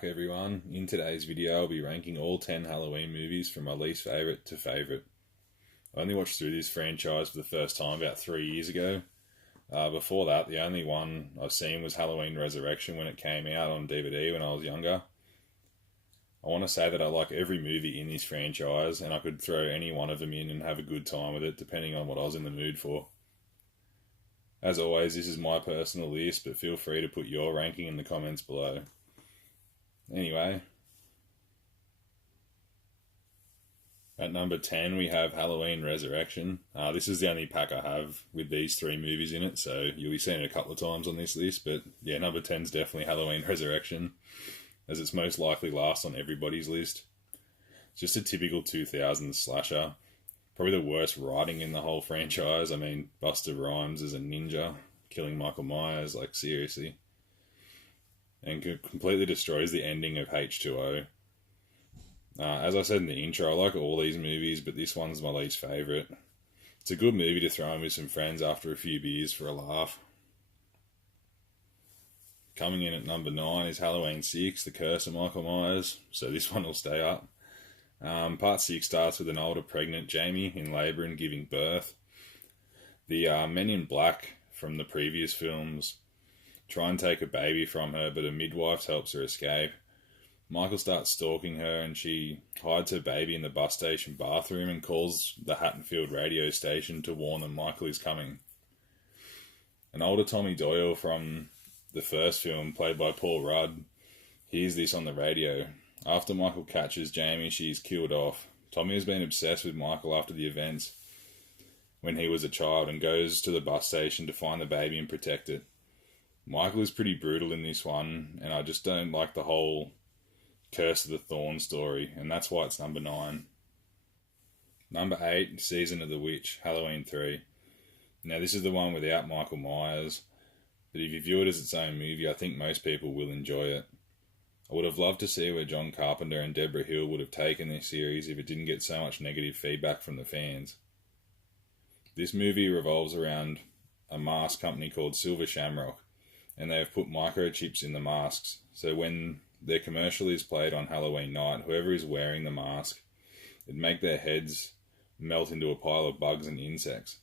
back, everyone. In today's video, I'll be ranking all 10 Halloween movies from my least favourite to favourite. I only watched through this franchise for the first time about 3 years ago. Before that, the only one I've seen was Halloween Resurrection when it came out on DVD when I was younger. I want to say that I like every movie in this franchise, and I could throw any one of them in and have a good time with it, depending on what I was in the mood for. As always, this is my personal list, but feel free to put your ranking in the comments below. Anyway, at number 10 we have Halloween Resurrection. This is the only pack I have with these three movies in it, so you'll be seeing it a couple of times on this list, but yeah, number 10 is definitely Halloween Resurrection, as it's most likely last on everybody's list. It's just a typical 2000s slasher. Probably the worst writing in the whole franchise. I mean, Busta Rhymes is a ninja, killing Michael Myers, like seriously. And completely destroys the ending of H2O. As I said in the intro, I like all these movies, but this one's my least favourite. It's a good movie to throw in with some friends after a few beers for a laugh. Coming in at number 9 is Halloween 6, The Curse of Michael Myers, so this one will stay up. Part 6 starts with an older pregnant Jamie in labour and giving birth. The men in black from the previous films try and take a baby from her, but a midwife helps her escape. Michael starts stalking her, and she hides her baby in the bus station bathroom and calls the Haddonfield radio station to warn them Michael is coming. An older Tommy Doyle from the first film, played by Paul Rudd, hears this on the radio. After Michael catches Jamie, she's killed off. Tommy has been obsessed with Michael after the events when he was a child and goes to the bus station to find the baby and protect it. Michael is pretty brutal in this one, and I just don't like the whole Curse of the Thorn story, and that's why it's number 9. Number 8, Season of the Witch, Halloween 3. Now, this is the one without Michael Myers, but if you view it as its own movie, I think most people will enjoy it. I would have loved to see where John Carpenter and Deborah Hill would have taken this series if it didn't get so much negative feedback from the fans. This movie revolves around a mask company called Silver Shamrock, and they have put microchips in the masks, so when their commercial is played on Halloween night, whoever is wearing the mask, it'd make their heads melt into a pile of bugs and insects.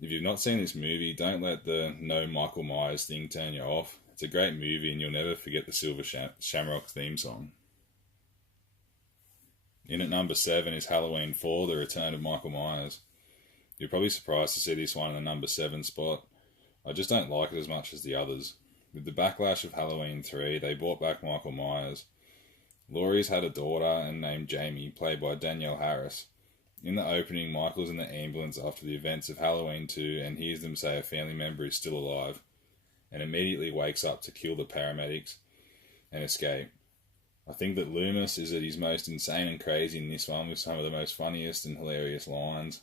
If you've not seen this movie, don't let the no Michael Myers thing turn you off. It's a great movie and you'll never forget the Silver Shamrock theme song. In at number 7 is Halloween 4, The Return of Michael Myers. You're probably surprised to see this one in the number 7 spot. I just don't like it as much as the others. With the backlash of Halloween 3, they brought back Michael Myers. Laurie's had a daughter and named Jamie, played by Danielle Harris. In the opening, Michael's in the ambulance after the events of Halloween 2 and hears them say a family member is still alive, and immediately wakes up to kill the paramedics and escape. I think that Loomis is at his most insane and crazy in this one, with some of the most funniest and hilarious lines.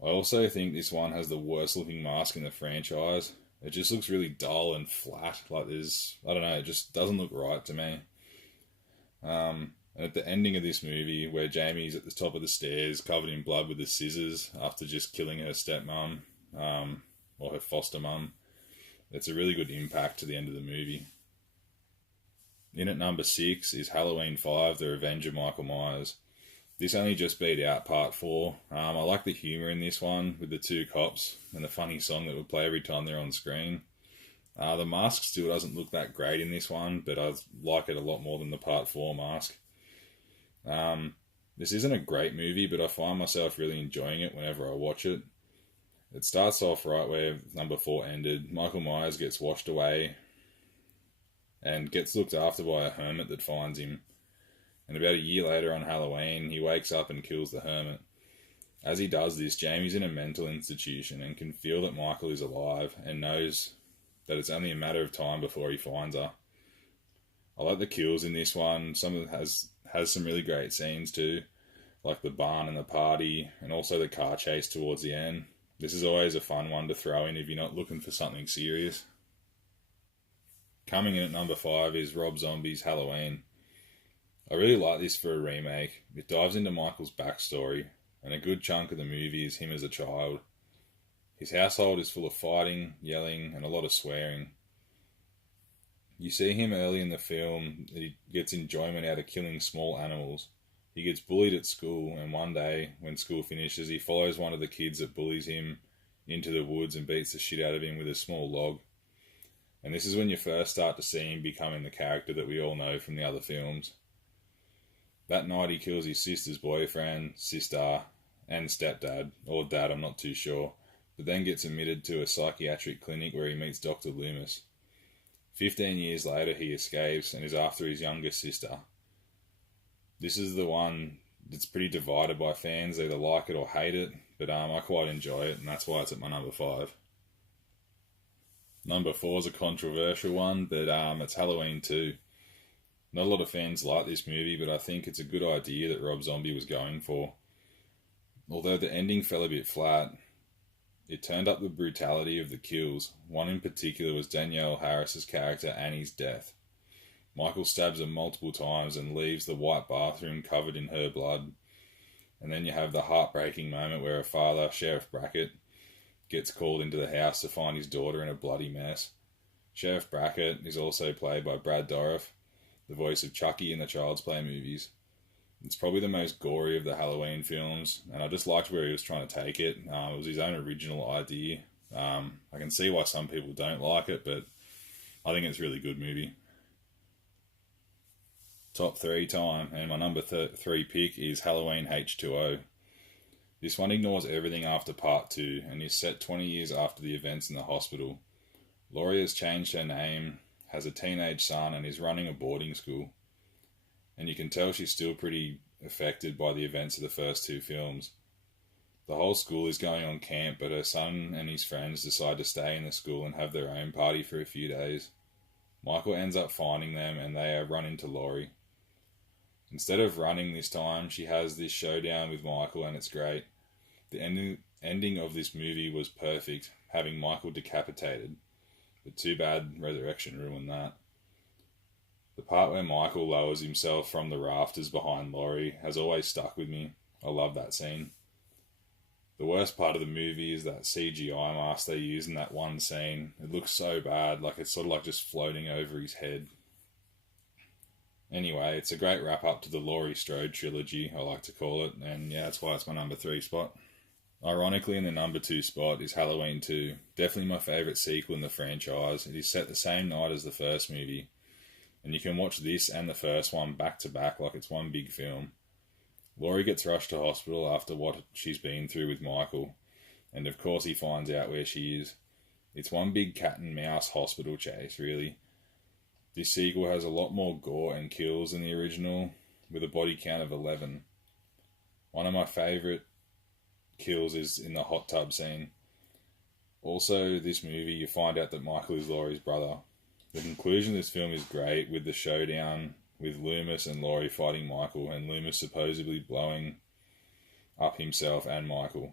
I also think this one has the worst looking mask in the franchise. It just looks really dull and flat, like it just doesn't look right to me. And at the ending of this movie, where Jamie's at the top of the stairs, covered in blood with the scissors, after just killing her stepmom, or her foster mum, it's a really good impact to the end of the movie. In at number 6 is Halloween 5, The Revenge of Michael Myers. This only just beat out part 4. I like the humour in this one, with the two cops, and the funny song that would play every time they're on screen. The mask still doesn't look that great in this one, but I like it a lot more than the part 4 mask. This isn't a great movie, but I find myself really enjoying it whenever I watch it. It starts off right where number 4 ended. Michael Myers gets washed away and gets looked after by a hermit that finds him. And about a year later on Halloween, he wakes up and kills the hermit. As he does this, Jamie's in a mental institution and can feel that Michael is alive and knows that it's only a matter of time before he finds her. I like the kills in this one. Some of it has some really great scenes too, like the barn and the party, and also the car chase towards the end. This is always a fun one to throw in if you're not looking for something serious. Coming in at number 5 is Rob Zombie's Halloween. I really like this for a remake. It dives into Michael's backstory, and a good chunk of the movie is him as a child. His household is full of fighting, yelling, and a lot of swearing. You see him early in the film that he gets enjoyment out of killing small animals. He gets bullied at school, and one day, when school finishes, he follows one of the kids that bullies him into the woods and beats the shit out of him with a small log. And this is when you first start to see him becoming the character that we all know from the other films. That night he kills his sister's boyfriend, sister, and stepdad, or dad, I'm not too sure, but then gets admitted to a psychiatric clinic where he meets Dr. Loomis. 15 years later he escapes and is after his younger sister. This is the one that's pretty divided by fans, they either like it or hate it, but I quite enjoy it, and that's why it's at my number 5. Number 4 is a controversial one, but it's Halloween 2. Not a lot of fans like this movie, but I think it's a good idea that Rob Zombie was going for. Although the ending fell a bit flat, it turned up the brutality of the kills. One in particular was Danielle Harris's character Annie's death. Michael stabs her multiple times and leaves the white bathroom covered in her blood. And then you have the heartbreaking moment where her father, Sheriff Brackett, gets called into the house to find his daughter in a bloody mess. Sheriff Brackett is also played by Brad Dourif, the voice of Chucky in the Child's Play movies. It's probably the most gory of the Halloween films, and I just liked where he was trying to take it. It was his own original idea. I can see why some people don't like it, but I think it's a really good movie. Top 3 time, and my number 3 pick is Halloween H2O. This one ignores everything after part 2, and is set 20 years after the events in the hospital. Laurie has changed her name, has a teenage son, and is running a boarding school. And you can tell she's still pretty affected by the events of the first 2 films. The whole school is going on camp, but her son and his friends decide to stay in the school and have their own party for a few days. Michael ends up finding them, and they run into Laurie. Instead of running this time, she has this showdown with Michael, and it's great. The ending of this movie was perfect, having Michael decapitated, but too bad Resurrection ruined that. The part where Michael lowers himself from the rafters behind Laurie has always stuck with me. I love that scene. The worst part of the movie is that CGI mask they use in that one scene. It looks so bad, like it's sort of like just floating over his head. Anyway, it's a great wrap up to the Laurie Strode trilogy, I like to call it, and yeah, that's why it's my number 3 spot. Ironically, in the number 2 spot is Halloween 2, definitely my favourite sequel in the franchise. It is set the same night as the first movie, and you can watch this and the first one back to back like it's one big film. Laurie gets rushed to hospital after what she's been through with Michael, and of course he finds out where she is. It's one big cat and mouse hospital chase, really. This sequel has a lot more gore and kills than the original, with a body count of 11. One of my favourite kills is in the hot tub scene. Also, this movie, you find out that Michael is Laurie's brother. The conclusion of this film is great, with the showdown with Loomis and Laurie fighting Michael, and Loomis supposedly blowing up himself and Michael.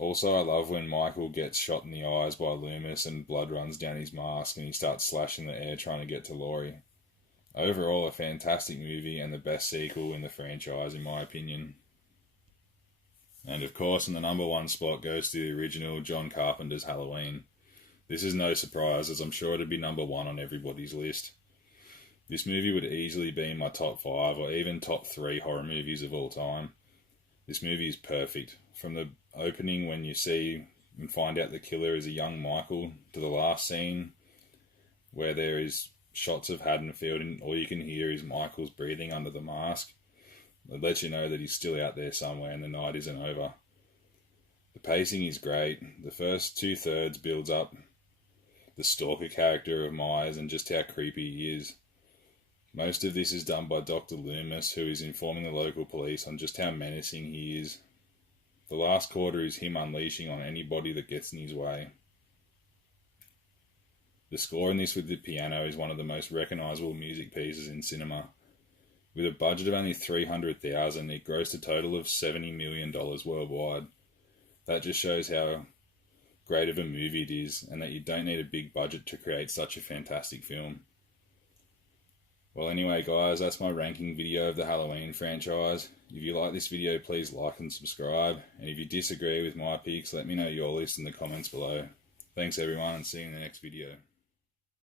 Also, I love when Michael gets shot in the eyes by Loomis and blood runs down his mask and he starts slashing the air trying to get to Laurie. Overall, a fantastic movie and the best sequel in the franchise, in my opinion. And of course, in the number 1 spot goes to the original John Carpenter's Halloween. This is no surprise, as I'm sure it'd be number 1 on everybody's list. This movie would easily be in my top 5 or even top 3 horror movies of all time. This movie is perfect. From the opening when you see and find out the killer is a young Michael, to the last scene where there is shots of Haddonfield and all you can hear is Michael's breathing under the mask. It lets you know that he's still out there somewhere and the night isn't over. The pacing is great. The first 2/3 builds up the stalker character of Myers and just how creepy he is. Most of this is done by Dr. Loomis, who is informing the local police on just how menacing he is. The last quarter is him unleashing on anybody that gets in his way. The score in this with the piano is one of the most recognisable music pieces in cinema. With a budget of only $300,000, it grossed a total of $70 million worldwide. That just shows how great of a movie it is, and that you don't need a big budget to create such a fantastic film. Well, anyway guys, that's my ranking video of the Halloween franchise. If you like this video, please like and subscribe, and if you disagree with my picks, let me know your list in the comments below. Thanks everyone, and see you in the next video.